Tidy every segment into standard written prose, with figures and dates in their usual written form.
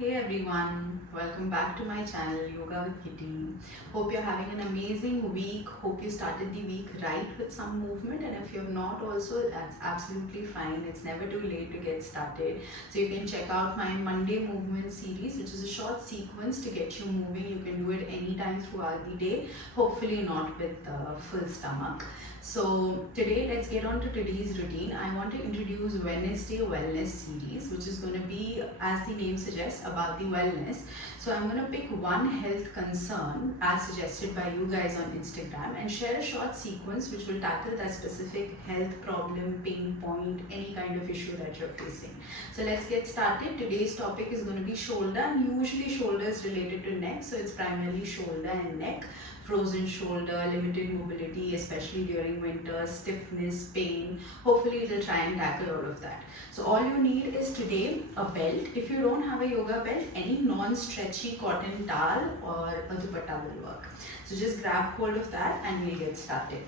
Hey everyone, welcome back to my channel Yoga with Kitty. Hope you're having an amazing week. Hope you started the week right with some movement, and if you're not also, that's absolutely fine. It's never too late to get started. So you can check out my Monday movement series, which is a short sequence to get you moving. You can do it anytime throughout the day, hopefully not with full stomach. So today let's get on to today's routine. I want to introduce Wednesday Wellness series, which is going to be, as the name suggests, about the wellness. So I'm going to pick one health concern as suggested by you guys on Instagram and share a short sequence which will tackle that specific health problem, pain point, any kind of issue that you're facing. So let's get started. Today's topic is going to be shoulder, and usually shoulder is related to neck, so it's primarily shoulder and neck. Frozen shoulder, limited mobility, especially during winter, stiffness, pain. Hopefully it will try and tackle all of that. So all you need is today a belt. If you don't have a yoga belt, any non-stretchy cotton towel or a dupatta will work. So just grab hold of that and we'll get started.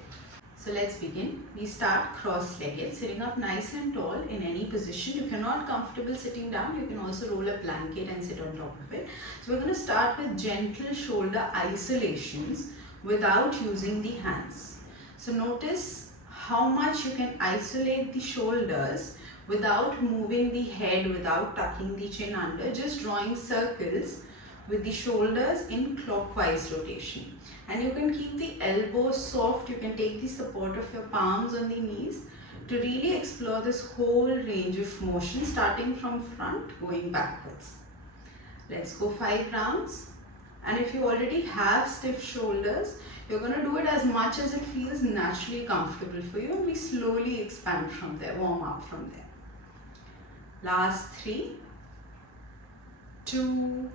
So let's begin. We start cross-legged, sitting up nice and tall in any position. If you're not comfortable sitting down, you can also roll a blanket and sit on top of it. So we're going to start with gentle shoulder isolations without using the hands. So notice how much you can isolate the shoulders without moving the head, without tucking the chin under, just drawing circles with the shoulders in clockwise rotation. And you can keep the elbows soft. You can take the support of your palms on the knees to really explore this whole range of motion, starting from front, going backwards. Let's go 5 rounds. And if you already have stiff shoulders, you're going to do it as much as it feels naturally comfortable for you, and we slowly expand from there, warm up from there. Last 3, 2,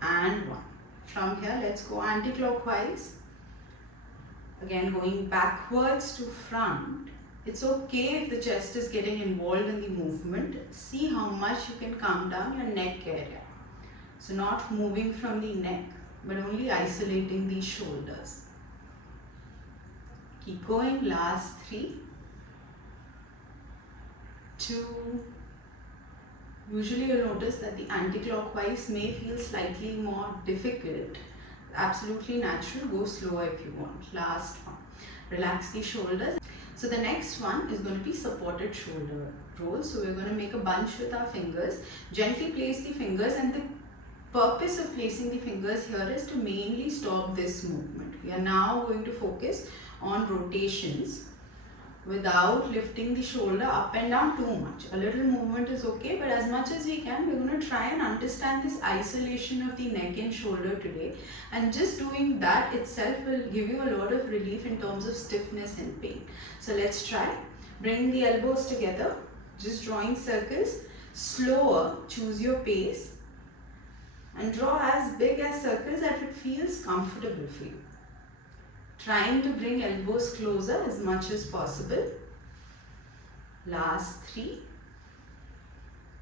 and 1. From here, let's go anti-clockwise. Again, going backwards to front. It's okay if the chest is getting involved in the movement. See how much you can calm down your neck area. So not moving from the neck, but only isolating the shoulders. Keep going. Last 3, 2. Usually you'll notice that the anti-clockwise may feel slightly more difficult. Absolutely natural. Go slower if you want. Last one. Relax the shoulders. So the next one is going to be supported shoulder roll. So we're going to make a bunch with our fingers. Gently place the fingers, and the purpose of placing the fingers here is to mainly stop this movement. We are now going to focus on rotations without lifting the shoulder up and down too much. A little movement is okay, but as much as we can, we're going to try and understand this isolation of the neck and shoulder today. And just doing that itself will give you a lot of relief in terms of stiffness and pain. So let's try. Bring the elbows together, just drawing circles. Slower, choose your pace. And draw as big as circles that it feels comfortable for you. Trying to bring elbows closer as much as possible. Last 3.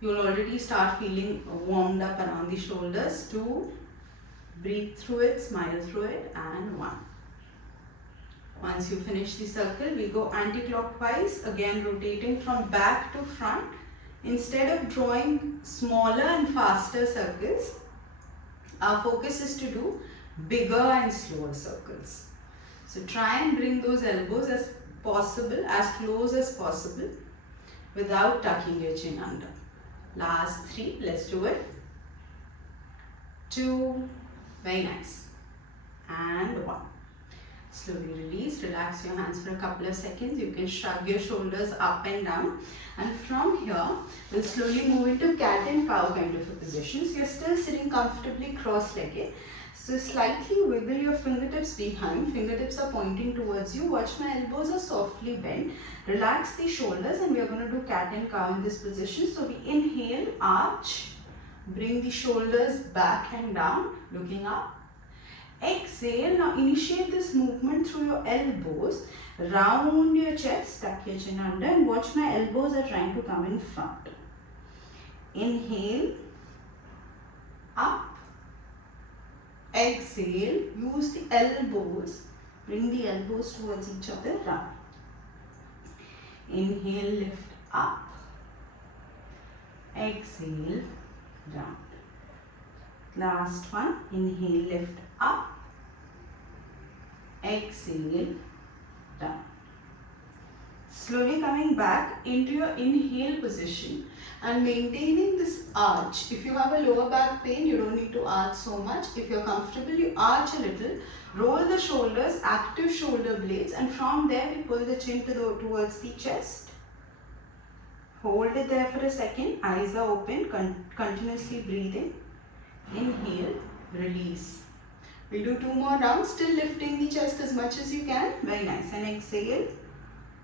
You'll already start feeling warmed up around the shoulders. 2. Breathe through it, smile through it, and 1. Once you finish the circle, we go anti-clockwise, again rotating from back to front. Instead of drawing smaller and faster circles, our focus is to do bigger and slower circles. So try and bring those elbows as possible, as close as possible, without tucking your chin under. Last 3, let's do it. 2, very nice. And 1. Slowly release, relax your hands for a couple of seconds. You can shrug your shoulders up and down. And from here, we'll slowly move into cat and cow kind of a position. So you're still sitting comfortably cross-legged. So slightly wiggle your fingertips behind. Fingertips are pointing towards you. Watch my elbows are softly bent. Relax the shoulders, and we are going to do cat and cow in this position. So we inhale, arch, bring the shoulders back and down, looking up. Exhale. Now initiate this movement through your elbows. Round your chest, tuck your chin under, and watch my elbows are trying to come in front. Inhale, up. Exhale, use the elbows, bring the elbows towards each other, round. Inhale, lift up. Exhale, down. Last one. Inhale, lift up. Exhale, down. Slowly coming back into your inhale position and maintaining this arch. If you have a lower back pain, you don't need to arch so much. If you're comfortable, you arch a little. Roll the shoulders, active shoulder blades, and from there we pull the chin towards the chest. Hold it there for a second. Eyes are open, continuously breathing. Inhale, release. We'll do 2 more rounds, still lifting the chest as much as you can. Very nice. And exhale,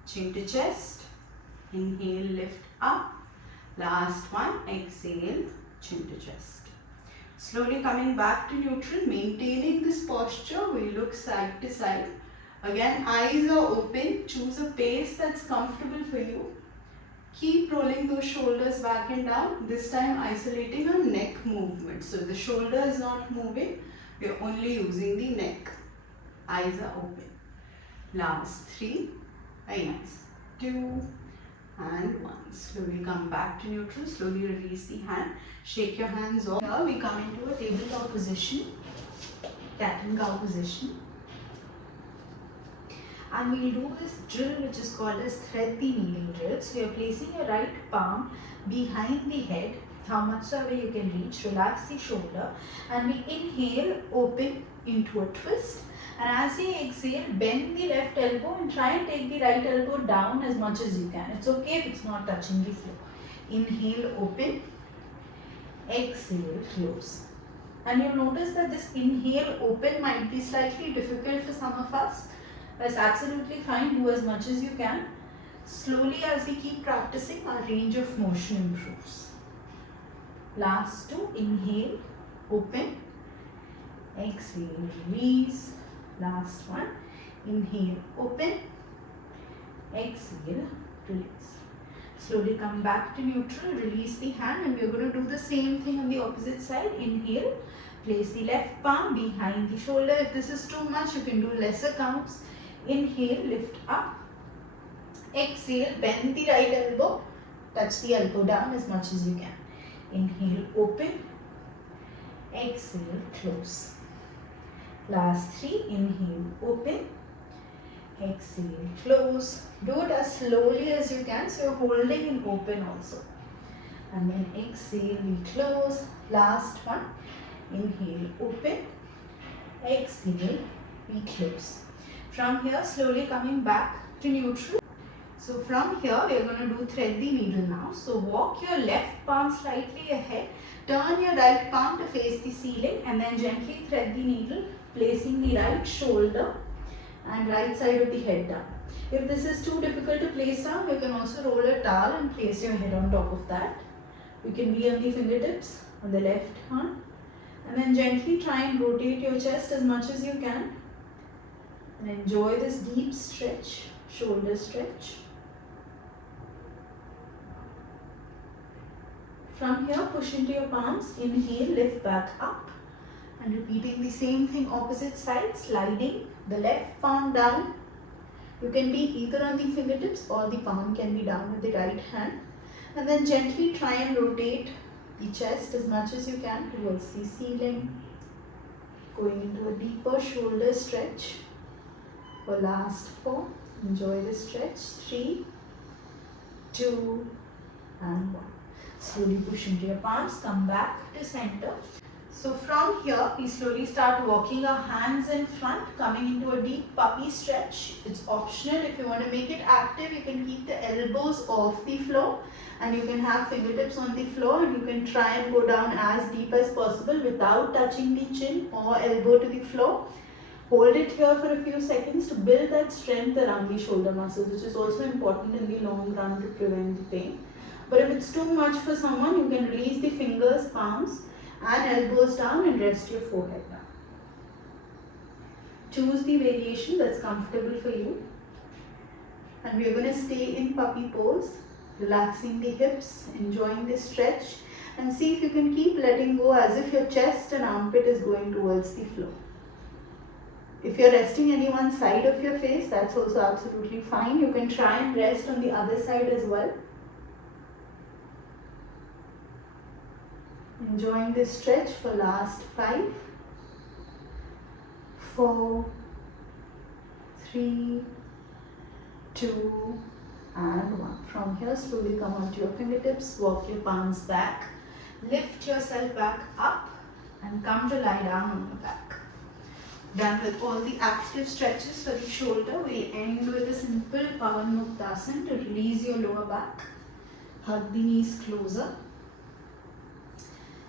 chin to chest. Inhale, lift up. Last one, exhale, chin to chest. Slowly coming back to neutral, maintaining this posture. We look side to side. Again, eyes are open. Choose a pace that's comfortable for you. Keep rolling those shoulders back and down. This time isolating our neck movement. So the shoulder is not moving. We are only using the neck. Eyes are open. Last 3. Very nice. 2 and 1. Slowly come back to neutral. Slowly release the hand. Shake your hands off. Here we come into a tabletop position. Cat and cow position. And we'll do this drill which is called as thread the needle drill. So you're placing your right palm behind the head, how much so away you can reach. Relax the shoulder and we inhale, open into a twist. And as we exhale, bend the left elbow and try and take the right elbow down as much as you can. It's okay if it's not touching the floor. Inhale, open. Exhale, close. And you'll notice that this inhale, open might be slightly difficult for some of us. That's absolutely fine. Do as much as you can. Slowly as we keep practicing, our range of motion improves. Last 2. Inhale, open. Exhale, release. Last one. Inhale, open. Exhale, release. Slowly come back to neutral. Release the hand and we're going to do the same thing on the opposite side. Inhale. Place the left palm behind the shoulder. If this is too much, you can do lesser counts. Inhale, lift up. Exhale, bend the right elbow. Touch the elbow down as much as you can. Inhale, open. Exhale, close. Last 3. Inhale, open. Exhale, close. Do it as slowly as you can. So you're holding and open also. And then exhale, we close. Last one. Inhale, open. Exhale, we close. From here, slowly coming back to neutral. So from here, we are going to do thread the needle now. So walk your left palm slightly ahead. Turn your right palm to face the ceiling and then gently thread the needle, placing the right shoulder and right side of the head down. If this is too difficult to place down, you can also roll a towel and place your head on top of that. You can be on the fingertips on the left hand. And then gently try and rotate your chest as much as you can. And enjoy this deep stretch, shoulder stretch. From here, push into your palms. Inhale, lift back up. And repeating the same thing opposite side, sliding the left palm down. You can be either on the fingertips or the palm can be down with the right hand. And then gently try and rotate the chest as much as you can towards the ceiling. Going into a deeper shoulder stretch. For last 4, enjoy the stretch. 3, 2, and 1. Slowly push into your palms, come back to center. So from here, we slowly start walking our hands in front, coming into a deep puppy stretch. It's optional. If you want to make it active, you can keep the elbows off the floor and you can have fingertips on the floor and you can try and go down as deep as possible without touching the chin or elbow to the floor. Hold it here for a few seconds to build that strength around the shoulder muscles, which is also important in the long run to prevent the pain. But if it's too much for someone, you can release the fingers, palms and elbows down and rest your forehead down. Choose the variation that's comfortable for you. And we're going to stay in puppy pose, relaxing the hips, enjoying the stretch, and see if you can keep letting go as if your chest and armpit is going towards the floor. If you're resting any one side of your face, that's also absolutely fine. You can try and rest on the other side as well. Enjoying this stretch for last 5, 4, 3, 2 and 1. From here, slowly come onto your fingertips, walk your palms back, lift yourself back up and come to lie down on your back. Done with all the active stretches for the shoulder, we'll end with a simple Pavanmuktasana to release your lower back. Hug the knees closer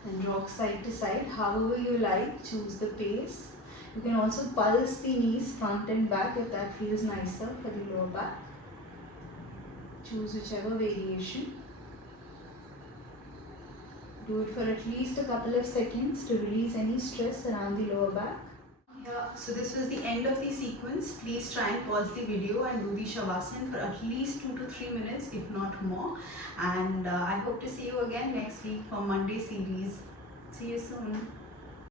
and rock side to side, however you like, choose the pace. You can also pulse the knees front and back if that feels nicer for the lower back. Choose whichever variation. Do it for at least a couple of seconds to release any stress around the lower back. Yeah, so this was the end of the sequence. Please try and pause the video and do the Shavasana for at least 2 to 3 minutes, if not more. And I hope to see you again next week for Monday series. See you soon.